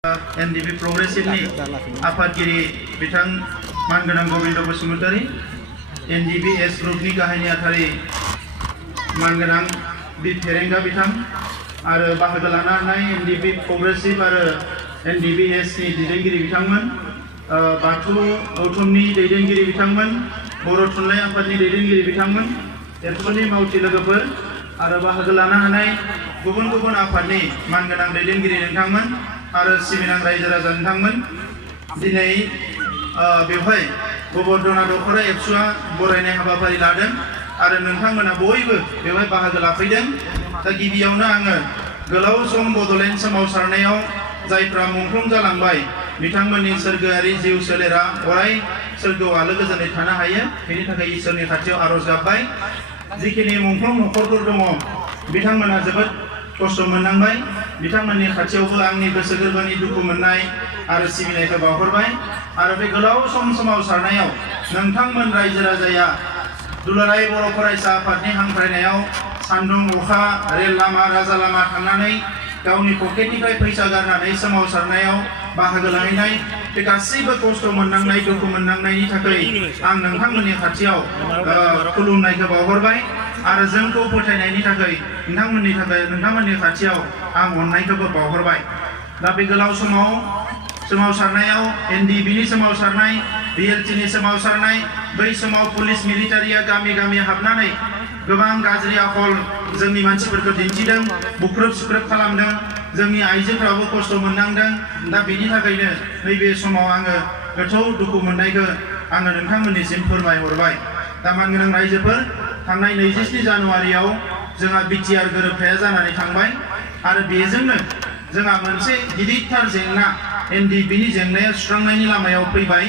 NDP प्रोग्रेसिवनि आफादगिरि बिथां मानगोनां गोविंद बसुमतारी, एनडीपी एस ग्रुपनि गाहाय नेहाथारि मानगोनां बि फेरेंगा बिथां आरो बाहागो लानो हानाय एनडीपी प्रोग्रेसिव आरो एनडीपी एस नि दैदेनगिरि बिथांमोन, बाथौ गौथुमनि दैदेनगिरि बिथांमोन, बर' थुनलाइ आफादनि दैदेनगिरि बिथांमोन, एबसुनि मावथि लोगोफोर आरो बाहागो लानो हानाय गुबुन गुबुन आफादनि मानगोनां दैदेनगिरि नोंथांमोन आरो सिबिनां रायजो राजा नोंथांमोन, दिनै बेवहाय गोबोरदना दख'रा एबसुआ बरायनाय हाबाफारि लादों आरो नोंथांमोना बयबो बेवहाय बाहागो लाफैदों। दा गिबियावनो आङो गोलाव सम बड'लेण्ड सोमावसारनायाव जायफ्रा मुंख्लं जालांबाय बिथांमोननि सोरगोआरि जिउ सोलेरा अराय सोरगोआव आलो गोजोनै थानो हायो, बेनि थाखाय इसोरनि खाथियाव आरज गाबबाय। जिखिनि मुंख्लं नखरफोर दङ बिथांमोना जोबोद खस्थ' मोननांबाय, बिथांमोननि खाथियावबो आंनि गोसो गोरबोनि दुखु मोननाय आरो सिबिनायखौ बावहरबाय। आरो बे गोलाव सम सोमावसारनायाव नोंथांमोन रायजो राजाया दुलाराय बर' फरायसा आफादनि हांख्रायनायाव सान्दुं अखा रेल लामा राजा लामा थांनानै गावनि पकेटनिफ्राय फैसा गारनानै सोमावसारनायाव बाहागो लाहैनाय बे गासैबो खस्थ' मोननांनाय दुखु मोननांनायनि थाखाय आं नोंथांमोननि खाथियाव खुलुमनायखौ बावहरबाय आरो जोंखौ फोथायनायनि थाखाय नोंथांमोननि खाथियाव आं अननायखौबो बावहरबाय। दा बे गोलाव समाव सोमावसारनायाव एनडीपीनि सोमावसारनाय, बीएलटीनि सोमावसारनाय, बै समाव पुलिस मिलिटारिया गामि गामि हाबनानै गोबां गाज्रि आखल जोंनि मानसिफोरखौ दिन्थिदों, बुख्रुब सुख्रुब खालामदों, जोंनि आइजोफ्राबो खस्थ' मोननांदों। दा बेनि थाखायनो नैबे समाव आङो गोथौ दुखु मोननायखौ आङो नोंथांमोननिसिम फोरमायहरबाय। दा मानगोनां रायजोफोर, थांनाय 27 जानुवारियाव जोंहा बिटिआर गोरोबथाया जानानै थांबाय आरो बेजोंनो जोंहा मोनसे गिदिरथार जेंना एनडीपीनि जेंनाया सुस्रांनायनि लामायाव फैबाय।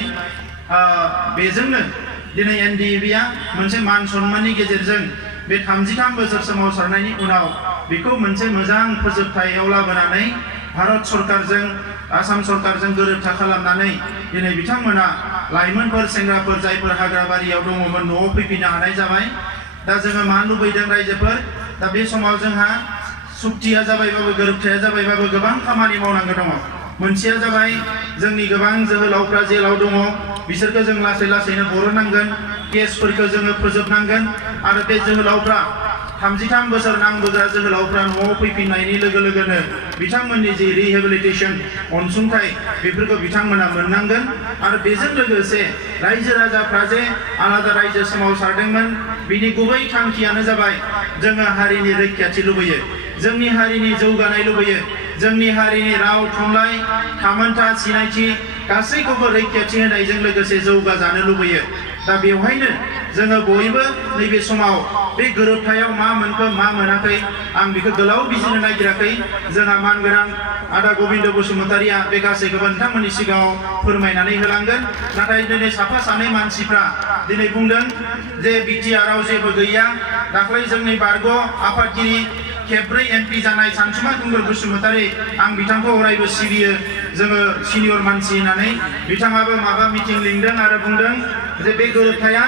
बेजोंनो दिनै एनडीपीआ मोनसे मान सन्माननि गेजेरजों बे 33 बोसोर सोमावसारनायनि उनाव बेखौ मोनसे मोजां फोजोबथायाव लाबोनानै भारत सरकारजों आसाम सरकारजों गोरोबथा खालामनानै दिनै बिथांमोना लाइमोनफोर सेंग्राफोर जायफोर हाग्राबारियाव दङमोन न'आव फैफिननो हानाय जाबाय। दा जोङो मा लुबैदों रायजोफोर, दा बे समाव जोंहा सुक्तिया जाबायबाबो गोरोबथाया जाबायबाबो गोबां खामानि मावनांगौ दङ। मोनसेया जाबाय जोंनि गोबां जोहोलावफ्रा जेलाव दङ बिसोरखौ जों लासै लासैनो बरननांगोन, केसफोरखौ जोङो फोजोबनांगोन आरो बे जोहोलावफ्रा 33 बोसोर नांबोग्रा जोहोलावफ्रा न'आव फैफिननायनि लोगो लोगोनो बिथांमोननि जि रिहेबिलिटेसन अनसुंथाइ बेफोरखौ बिथांमोना मोननांगोन। आरो बेजों लोगोसे रायजो राजाफ्रा जे आलादा रायजो सोमावसारदोंमोन बिनि गुबै थांखियानो जाबाय जोङो हारिनि रैखाथि लुबैयो, जोंनि हारिनि जौगानाय लुबैयो, जोंनि हारिनि राव थुनलाइ थामोनथा सिनायथि गासैखौबो रैखाथि होनायजों लोगोसे जौगाजानो लुबैयो। दा बेवहायनो जोङो बयबो नैबे समाव बे गोरोबथायाव मा मोनखो मा मोनाखै आं बेखौ गोलाव बिजिरनो नागिराखै। जोंहा मानगोनां आदा गोविंद बसुमतारीया बे गासैखौबो नोंथांमोननि सिगाङाव फोरमायनानै होलांगोन। नाथाय दिनै साफा सानै मानसिफ्रा दिनै बुंदों जे बिटिआरआव जेबो गैया। दाख्लै जोंनि बारग' आफादगिरि खेबब्रै एमपि जानाय सानसुमा खुंगुर बसुमतारी, आं बिथांखौ अरायबो सिबियो, जोङो सिनियर मानसि होननानै बिथाङाबो माबा मिटिं लिंदों आरो बुंदों जे बे गोरोबथाया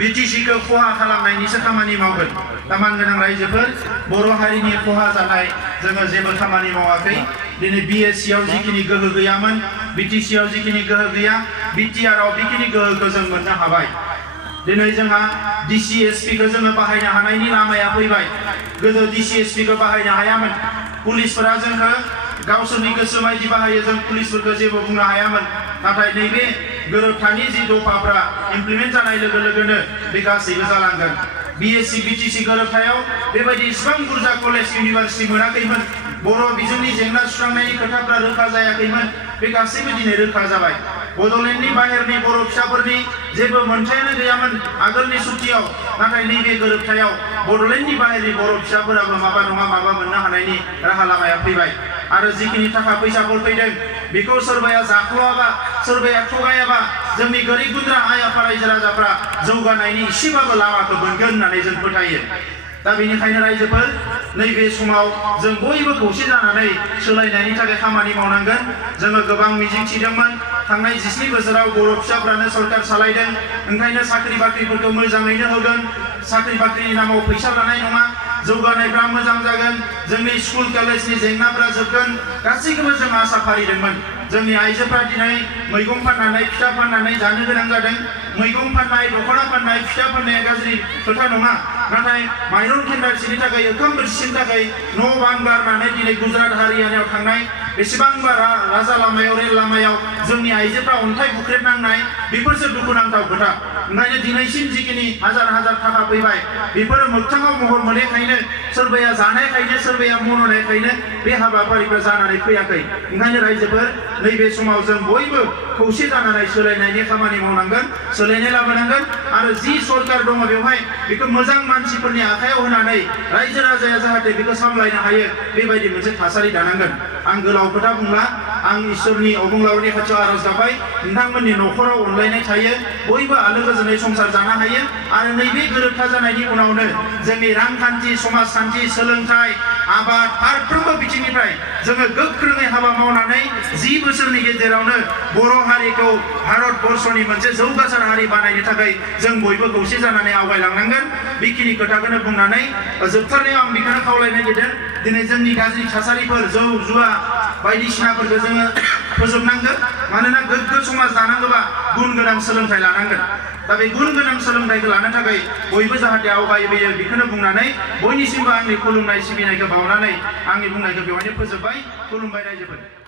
बिटिसिखौ खहा खालामनायनिसो खामानि मावगोन। दा मानगोनां रायजोफोर, बर' हारिनि खहा जानाय जोङो जेबो खामानि मावाखै। दिनै बिएससिआव जिखिनि गोहो गैयामोन, बिटिसिआव जिखिनि गोहो गैया, बिटिआरआव बेखिनि गोहोखौ जों मोननो हाबाय। दिनै जोंहा डिसिएसपिखौ जोङो बाहायनो हानायनि लामाया फैबाय। गोदो डिसिएसपिखौ बाहायनो हायामोन, पुलिसफोरा जोंखौ गावसोरनि गोसो बायदि बाहायो, जों पुलिसफोरखौ जेबो बुंनो हायामोन। नाथाय नैबे गोरोबथानि जि दफाफ्रा इमप्लिमेन्ट जानाय लोगो लोगोनो बे गासैबो जालांगोन। बिएससि बिटिसि गोरोबथायाव बेबायदि इसिबां बुरजा कलेज इउनिभारसिटि मोनाखैमोन, बर' बिजोंनि जेंना सुस्रांनायनि खोथाफ्रा रोखा जायाखैमोन, बे गासैबो दिनै रोखा जाबाय। बड'लेण्डनि बाहेरनि बर' फिसाफोरनि जेबो मोनथायानो गैयामोन आगोलनि सुथियाव, नाथाय नैबे गोरोबथायाव बड'लेण्डनि बाहेरनि बर' फिसाफोराबो माबा नङा माबा मोननो हानायनि राहा लामाया फैबाय। आरो जिखिनि थाखा फैसाफोर फैदों बेखौ सोरबाया जाख्ल'आबा सोरबाया थगायाबा जोंनि गोरिब गुन्द्रा आइ आफा रायजो राजाफ्रा जौगानायनि इसेबाबो लामाखौ मोनगोन होननानै जों फोथायो। दा बेनिखायनो रायजोफोर, नैबे समाव जों बयबो खौसे जानानै सोलायनायनि थाखाय खामानि मावनांगोन। जोङो गोबां मिजिं थिदोंमोन, थांनाय 27 बोसोराव बर' फिसाफ्रानो सरकार सालायदों, ओंखायनो साख्रि बाख्रिफोरखौ मोजाङैनो होगोन, साख्रि बाख्रिनि नामाव फैसा लानाय नङा, जौगानायफ्रा मोजां जागोन जोंनि स्कुल कलेजनि जेंनाफ्रा जोबगोन गासैखौबो जों आसा फारिदोंमोन जोंनि आइजोफ्रा दिनै मैगं फाननानै फिथा फाननानै जानो गोनां जादों मैगं फाननाय दख'ना फाननाय फिथा फाननाया गाज्रि खोथा नङा नाथाय माइरं खेन्दासेनि थाखाय ओंखाम बोथिसेनि थाखाय न' बां गारनानै दिनै गुजरात हारियानायाव थांनाय बेसेबांबा राजा लामायाव रेल लामायाव जोंनि आइजोफ्रा अन्थाइ बुख्रेबनांनाय बेफोरसो दुखुनांथाव खोथा ओंखायनो दिनैसिम जिखिनि हाजार हाजार थाखा फैबाय बेफोरो मोगथाङाव महर मोननायखायनो सोरबाया जानायखायनो सोरबाया मन'नायखायनो बे हाबाफारिफ्रा जानानै फैयाखै ओंखायनो रायजोफोर नैबे समाव जों बयबो खौसे जानानै सोलायनायनि खामानि मावनांगोन सोलायनाय लाबोनांगोन आरो जि सरकार दङ बेवहाय बेखौ मोजां मानसिफोरनि आखायाव होनानै रायजो राजाया जाहाथे बेखौ सामलायनो हायो बेबायदि मोनसे थासारि दानांगोन आं गोलाव खोथा बुंला आं इसोरनि अबंलावरिनि खाथियाव आरज गाबबाय नोंथांमोननि न'खराव अनलायनाय थायो बयबो आलो गोजोनै संसार जानो हायो आरो नैबे गोरोबथा जानायनि उनावनो जोंनि रांखान्थि समाजखान्थि सोलोंथाइ आबाद फारफ्रोमबो बिथिंनिफ्राय जोङो गोख्रोङै हाबा मावनानै 10 बोसोरनि गेजेरावनो बर' हारिखौ भारत बर्षनि मोनसे जौगासार हारि बानायनो थाखाय जों बयबो खौसे जानानै आवगायलांनांगोन बेखिनि खोथाखौनो बुंनानै जोबथारनायाव आं बेखौनो खावलायनो नागिरदों दिनै जोंनि गाज्रि थासारिफोर जौ जुवा बायदिसिनाफोरखौ जोङो फोजोबनांगोन मानोना गोग्गो समाज दानांगौबा गुन गोनां सोलोंथाइ लानांगोन दा बे गुन गोनां सोलोंथाइखौ लानो थाखाय बयबो जाहाथे आवगायबोयो बेखौनो बुंनानै बयनिसिमबो आंनि खुलुमनाय सिबिनायखौ बावनानै आंनि बुंनायखौ बेवहायनो फोजोबबाय खुलुमबाय रायजोफोर